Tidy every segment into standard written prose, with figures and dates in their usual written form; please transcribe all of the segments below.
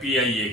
PIA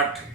8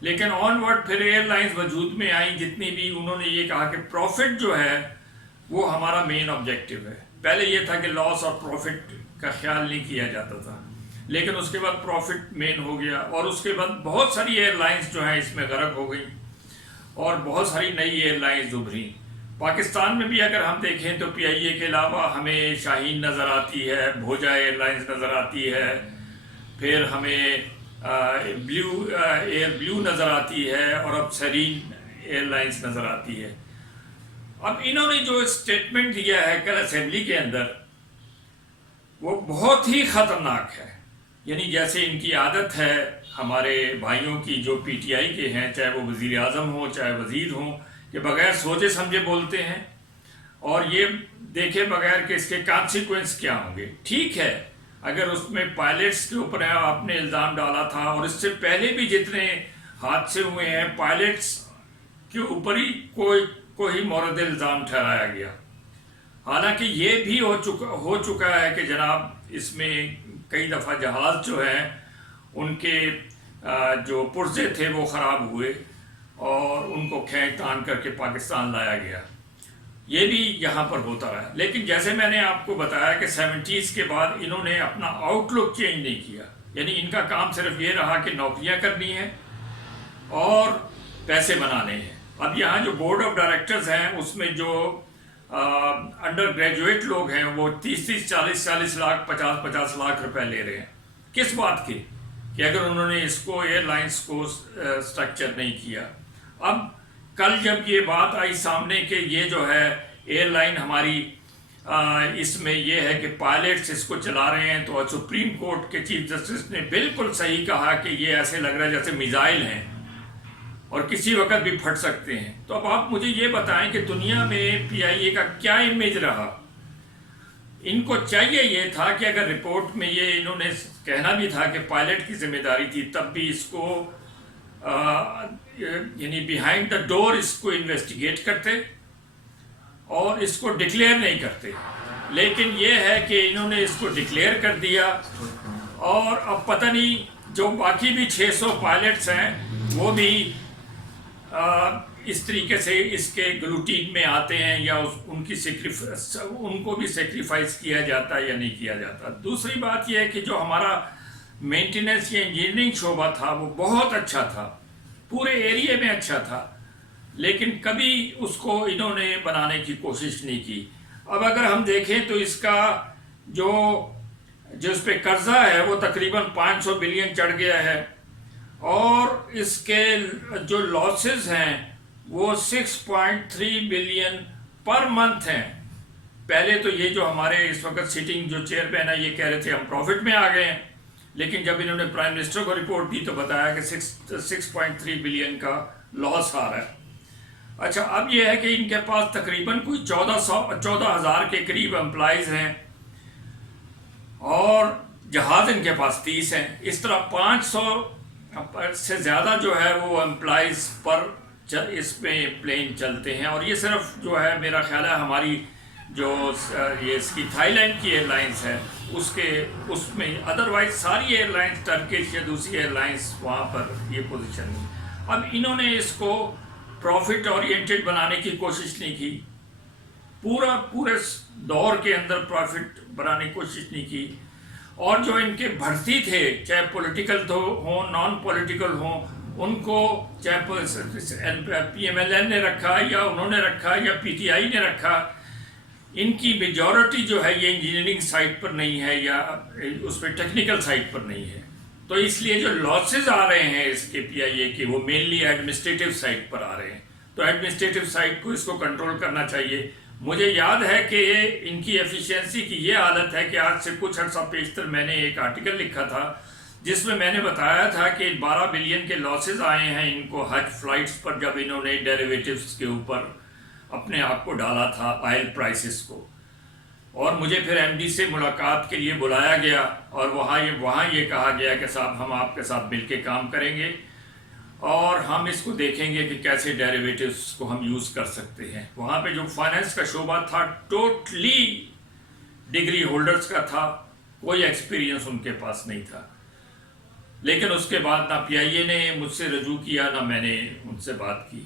لیکن آن word پھر year lines وجود میں آئیں جتنی بھی، انہوں نے یہ کہا کہ پروفٹ جو ہے وہ ہمارا مین آبجیکٹو ہے. پہلے یہ تھا کہ لاس اور پروفٹ کا خیال نہیں کیا جاتا تھا، لیکن اس کے بعد پروفٹ مین ہو گیا، اور اس کے بعد بہت ساری ایئر لائنز جو ہیں اس میں غرق ہو گئیں اور بہت ساری نئی ایئر لائنز ابھریں. پاکستان میں بھی اگر ہم دیکھیں تو پی آئی اے کے علاوہ ہمیں شاہین نظر آتی ہے، بھوجا ایئر لائنز نظر آتی ہے، پھر ہمیں ایئر بلیو نظر آتی ہے، اور اب سرین ایئر لائنز نظر آتی ہے. اب انہوں نے جو اسٹیٹمنٹ دیا ہے کل اسمبلی کے اندر وہ بہت ہی خطرناک ہے. یعنی جیسے ان کی عادت ہے ہمارے بھائیوں کی جو پی ٹی آئی کے ہیں، چاہے وہ وزیر اعظم ہوں چاہے وزیر ہوں، کہ بغیر سوچے سمجھے بولتے ہیں اور یہ دیکھے بغیر کہ اس کے کانسیکوینس کیا ہوں گے. ٹھیک ہے، اگر اس میں پائلٹس کے اوپر آپ نے الزام ڈالا تھا، اور اس سے پہلے بھی جتنے حادثے ہوئے ہیں پائلٹس کے اوپر ہی کوئی مورد الزام ٹھہرایا گیا. حالانکہ یہ بھی ہو چکا ہے کہ جناب اس میں کئی دفعہ جہاز جو ہیں ان کے جو پرزے تھے وہ خراب ہوئے اور ان کو کھینچ تان کر کے پاکستان لایا گیا. یہ بھی یہاں پر ہوتا رہا. لیکن جیسے میں نے آپ کو بتایا کہ 70s کے بعد انہوں نے اپنا آؤٹ لک چینج نہیں کیا. یعنی ان کا کام صرف یہ رہا کہ نوکریاں کرنی ہیں اور پیسے بنانے ہیں. اب یہاں جو بورڈ آف ڈائریکٹرز ہیں اس میں جو انڈر گریجویٹ لوگ ہیں وہ 30 40 لاکھ 50 لاکھ روپے لے رہے ہیں. کس بات کے؟ کہ اگر انہوں نے اس کو ایئر لائنس کو سٹرکچر نہیں کیا. اب کل جب یہ بات آئی سامنے کہ یہ جو ہے ایئر لائن ہماری اس میں یہ ہے کہ پائلٹس اس کو چلا رہے ہیں، تو سپریم کورٹ کے چیف جسٹس نے بالکل صحیح کہا کہ یہ ایسے لگ رہا ہے جیسے میزائل ہیں اور کسی وقت بھی پھٹ سکتے ہیں. تو اب آپ مجھے یہ بتائیں کہ دنیا میں پی آئی اے کا کیا امیج رہا؟ ان کو چاہیے یہ تھا کہ اگر رپورٹ میں یہ انہوں نے کہنا بھی تھا کہ پائلٹ کی ذمہ داری تھی، تب بھی اس کو یعنی بیہائنڈ دا ڈور اس کو انویسٹیگیٹ کرتے اور اس کو ڈکلیئر نہیں کرتے. لیکن یہ ہے کہ انہوں نے اس کو ڈکلیئر کر دیا، اور اب پتہ نہیں جو باقی بھی 600 پائلٹس ہیں وہ بھی اس طریقے سے اس کے گلوٹین میں آتے ہیں یا ان کو بھی سیکریفائز کیا جاتا ہے یا نہیں کیا جاتا. دوسری بات یہ ہے کہ جو ہمارا مینٹیننس یا انجینئرنگ شعبہ تھا وہ بہت اچھا تھا، پورے ایریے میں اچھا تھا، لیکن کبھی اس کو انہوں نے بنانے کی کوشش نہیں کی. اب اگر ہم دیکھیں تو اس کا جو اس پہ قرضہ ہے وہ تقریباً 500 بلین چڑھ گیا ہے، اور اس کے جو لاسز ہیں وہ 6.3 بلین پر منتھ ہیں. پہلے تو یہ جو ہمارے اس وقت سٹنگ جو چیئرمین ہے یہ کہہ رہے تھے ہم پروفٹ میں آ گئے ہیں، لیکن جب انہوں نے پرائم منسٹر کو رپورٹ دی تو بتایا کہ 6.3 بلین کا لاس آ رہا ہے. اچھا، اب یہ ہے کہ ان کے پاس تقریباً کوئی 14,000 کے قریب امپلائیز ہیں، اور جہاز ان کے پاس 30 ہیں. اس طرح 500 سے زیادہ جو ہے وہ امپلائیز پر اس میں پلین چلتے ہیں. اور یہ صرف جو ہے میرا خیال ہے ہماری جو یہ اس کی تھائی لینڈ کی ایئر لائنس ہے اس میں، ادروائز ساری ایئر لائنس ٹرکش یا دوسری ایئر لائنس وہاں پر یہ پوزیشن ہے. اب انہوں نے اس کو پروفٹ اورینٹڈ بنانے کی کوشش نہیں کی، پورے دور کے اندر پروفٹ بنانے کی کوشش نہیں کی. اور جو ان کے بھرتی تھے چاہے پولیٹیکل ہوں نان پولیٹیکل ہوں، ان کو چاہے پی ایم ایل این نے رکھا یا انہوں نے رکھا یا پی ٹی آئی نے رکھا، ان کی میجورٹی جو ہے یہ انجینئرنگ سائٹ پر نہیں ہے یا اس پہ ٹیکنیکل سائٹ پر نہیں ہے. تو اس لیے جو لاسز آ رہے ہیں اس کے پی آئی اے کے وہ مینلی ایڈمنسٹریٹو سائٹ پر آ رہے ہیں. تو ایڈمنسٹریٹو سائٹ کو اس کو کنٹرول کرنا چاہیے. مجھے یاد ہے کہ ان کی ایفیشینسی کی یہ حالت ہے کہ آج سے کچھ عرصہ پیشتر میں نے ایک آرٹیکل لکھا تھا جس میں میں نے بتایا تھا کہ 12 بلین کے لاسز آئے ہیں ان کو حج فلائٹس پر، جب انہوں نے ڈیریویٹیوز کے اوپر اپنے آپ کو ڈالا تھا آئل پرائسز کو. اور مجھے پھر ایم ڈی سے ملاقات کے لیے بلایا گیا، اور وہاں یہ کہا گیا کہ صاحب ہم آپ کے ساتھ مل کے کام کریں گے اور ہم اس کو دیکھیں گے کہ کیسے ڈیریویٹیوز کو ہم یوز کر سکتے ہیں. وہاں پہ جو فائنینس کا شعبہ تھا ٹوٹلی ڈگری ہولڈرز کا تھا، کوئی ایکسپیرینس ان کے پاس نہیں تھا. لیکن اس کے بعد نہ پی آئی اے نے مجھ سے رجوع کیا نہ میں نے ان سے بات کی۔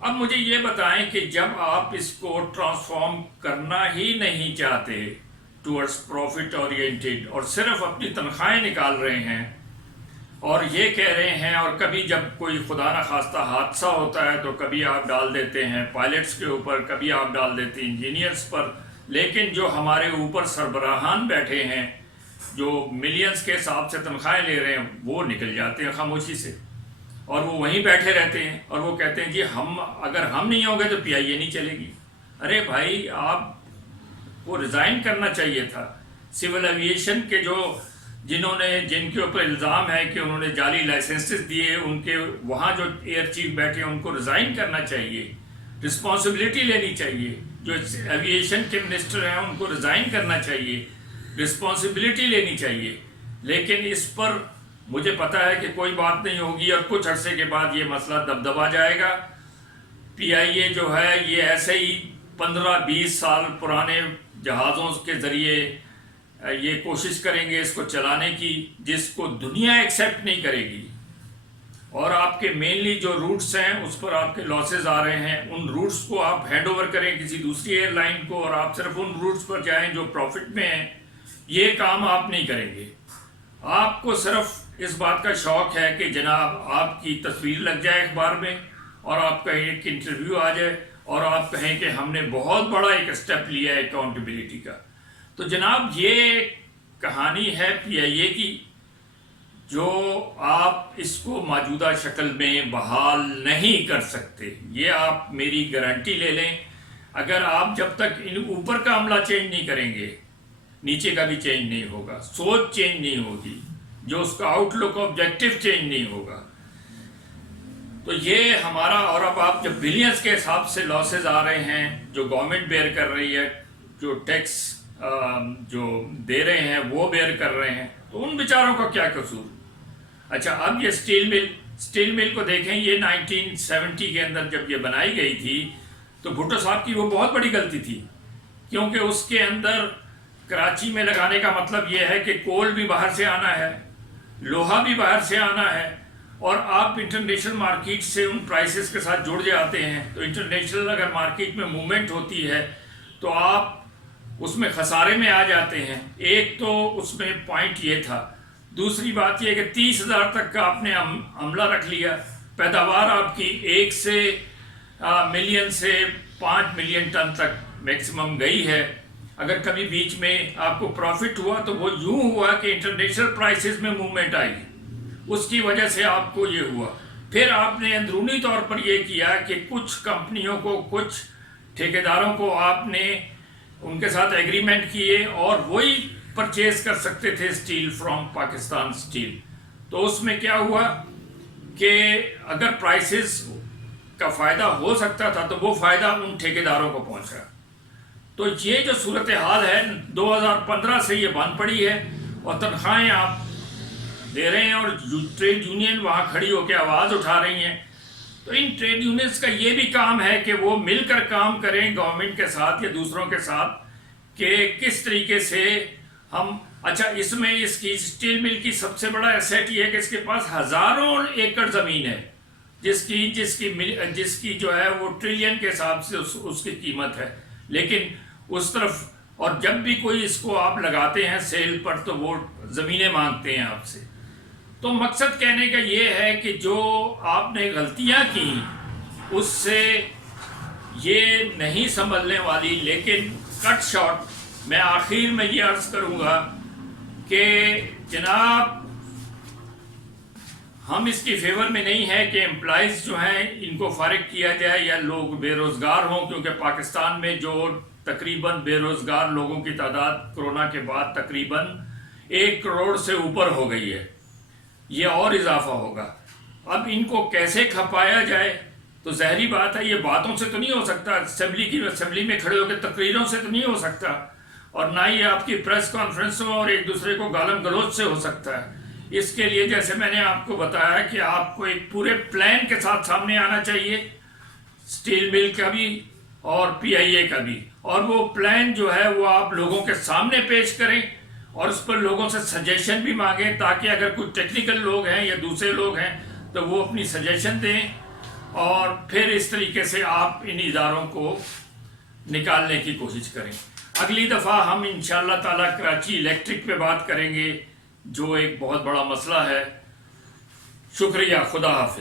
اب مجھے یہ بتائیں کہ جب آپ اس کو ٹرانسفارم کرنا ہی نہیں چاہتے ٹورڈز پروفٹ اورینٹیڈ اور صرف اپنی تنخواہیں نکال رہے ہیں اور یہ کہہ رہے ہیں، اور کبھی جب کوئی خدا نخواستہ حادثہ ہوتا ہے تو کبھی آپ ڈال دیتے ہیں پائلٹس کے اوپر، کبھی آپ ڈال دیتے ہیں انجینئرز پر، لیکن جو ہمارے اوپر سربراہان بیٹھے ہیں جو ملینز کے حساب سے تنخواہیں لے رہے ہیں وہ نکل جاتے ہیں خاموشی سے، اور وہ وہیں بیٹھے رہتے ہیں اور وہ کہتے ہیں جی اگر ہم نہیں ہوں گے تو پی آئی اے نہیں چلے گی۔ ارے بھائی، آپ کو ریزائن کرنا چاہیے تھا۔ سول ایویشن کے جن کے اوپر الزام ہے کہ انہوں نے جعلی لائسنسز دیے، ان کے وہاں جو ایئر چیف بیٹھے ہیں ان کو ریزائن کرنا چاہیے، رسپانسبلٹی لینی چاہیے۔ جو ایویشن کے منسٹر ہیں ان کو ریزائن کرنا چاہیے، رسپانسبلٹی لینی چاہیے۔ لیکن اس پر مجھے پتا ہے کہ کوئی بات نہیں ہوگی اور کچھ عرصے کے بعد یہ مسئلہ دبدبا جائے گا۔ پی آئی اے جو ہے یہ ایسے ہی 15-20 سال پرانے جہازوں کے ذریعے یہ کوشش کریں گے اس کو چلانے کی، جس کو دنیا ایکسیپٹ نہیں کرے گی، اور آپ کے مینلی جو روٹس ہیں اس پر آپ کے لاسز آ رہے ہیں، ان روٹس کو آپ ہینڈ اوور کریں کسی دوسری ایئر لائن کو اور آپ صرف ان روٹس پر جائیں جو پروفٹ میں ہیں۔ یہ کام آپ نہیں کریں گے۔ آپ کو صرف اس بات کا شوق ہے کہ جناب آپ کی تصویر لگ جائے اخبار میں اور آپ کا ایک انٹرویو آ جائے اور آپ کہیں کہ ہم نے بہت بڑا ایک اسٹیپ لیا ہے اکاؤنٹیبلٹی کا۔ تو جناب یہ کہانی ہے پی آئی اے کی، جو آپ اس کو موجودہ شکل میں بحال نہیں کر سکتے۔ یہ آپ میری گارنٹی لے لیں۔ اگر آپ جب تک ان اوپر کا عملہ چینج نہیں کریں گے، نیچے کا بھی چینج نہیں ہوگا، سوچ چینج نہیں ہوگی، جو اس کا آؤٹ لک آبجیکٹو چینج نہیں ہوگا۔ تو یہ ہمارا، اور اب آپ جب بلینز کے حساب سے لاسز آ رہے ہیں جو گورنمنٹ بیئر کر رہی ہے، جو ٹیکس جو دے رہے ہیں وہ بیئر کر رہے ہیں، تو ان بیچاروں کا کیا قصور؟ اچھا، اب یہ سٹیل مل کو دیکھیں، یہ 1970 کے اندر جب یہ بنائی گئی تھی تو بھٹو صاحب کی وہ بہت بڑی غلطی تھی، کیونکہ اس کے اندر کراچی میں لگانے کا مطلب یہ ہے کہ کول بھی باہر سے آنا ہے، لوہا بھی باہر سے آنا ہے، اور آپ انٹرنیشنل مارکیٹ سے ان پرائسز کے ساتھ جڑ جاتے ہیں۔ تو انٹرنیشنل اگر مارکیٹ میں موومنٹ ہوتی ہے تو آپ اس میں خسارے میں آ جاتے ہیں۔ ایک تو اس میں پوائنٹ یہ تھا، دوسری بات یہ کہ 30,000 تک کا آپ نے عملہ رکھ لیا، پیداوار آپ کی 1 ملین سے 5 ملین ٹن تک میکسیمم گئی ہے۔ اگر کبھی بیچ میں آپ کو پروفٹ ہوا تو وہ یوں ہوا کہ انٹرنیشنل پرائسز میں موومنٹ آئی، اس کی وجہ سے آپ کو یہ ہوا۔ پھر آپ نے اندرونی طور پر یہ کیا کہ کچھ کمپنیوں کو، کچھ ٹھیکیداروں کو آپ نے ان کے ساتھ ایگریمنٹ کیے اور وہی پرچیز کر سکتے تھے اسٹیل فرام پاکستان اسٹیل۔ تو اس میں کیا ہوا کہ اگر پرائسز کا فائدہ ہو سکتا تھا تو وہ فائدہ ان ٹھیکیداروں کو پہنچا۔ تو یہ جو صورتحال ہے 2015 سے یہ بند پڑی ہے، اور تنخواہیں آپ دے رہے ہیں اور ٹریڈ یونین وہاں کھڑی ہو کے آواز اٹھا رہی ہیں۔ تو ان ٹریڈ یونینز کا یہ بھی کام ہے کہ وہ مل کر کام کریں گورنمنٹ کے ساتھ یا دوسروں کے ساتھ، کہ کس طریقے سے ہم، اچھا اس میں اس کی اسٹیل مل کی سب سے بڑا ایسیٹ یہ ہے کہ اس کے پاس ہزاروں ایکڑ زمین ہے، جس کی جو ہے وہ ٹریلین کے حساب سے اس کی قیمت ہے، لیکن اس طرف، اور جب بھی کوئی اس کو آپ لگاتے ہیں سیل پر تو وہ زمینیں مانگتے ہیں آپ سے۔ تو مقصد کہنے کا یہ ہے کہ جو آپ نے غلطیاں کی اس سے یہ نہیں سنبھلنے والی، لیکن کٹ شارٹ میں آخر میں یہ عرض کروں گا کہ جناب ہم اس کی فیور میں نہیں ہے کہ امپلائیز جو ہیں ان کو فارغ کیا جائے یا لوگ بے روزگار ہوں، کیونکہ پاکستان میں جو تقریباً بے روزگار لوگوں کی تعداد کورونا کے بعد تقریباً 1 کروڑ سے اوپر ہو گئی ہے، یہ اور اضافہ ہوگا۔ اب ان کو کیسے کھپایا جائے؟ تو ظاہری بات ہے یہ باتوں سے تو نہیں ہو سکتا، اسمبلی میں کھڑے ہو کے تقریروں سے تو نہیں ہو سکتا، اور نہ ہی آپ کی پریس کانفرنسوں اور ایک دوسرے کو گالم گلوچ سے ہو سکتا ہے۔ اس کے لیے جیسے میں نے آپ کو بتایا کہ آپ کو ایک پورے پلان کے ساتھ سامنے آنا چاہیے، اسٹیل مل کا بھی اور پی آئی اے کا بھی، اور وہ پلان جو ہے وہ آپ لوگوں کے سامنے پیش کریں اور اس پر لوگوں سے سجیشن بھی مانگیں، تاکہ اگر کوئی ٹیکنیکل لوگ ہیں یا دوسرے لوگ ہیں تو وہ اپنی سجیشن دیں، اور پھر اس طریقے سے آپ ان اداروں کو نکالنے کی کوشش کریں۔ اگلی دفعہ ہم انشاءاللہ تعالیٰ کراچی الیکٹرک پہ بات کریں گے، جو ایک بہت بڑا مسئلہ ہے۔ شکریہ، خدا حافظ۔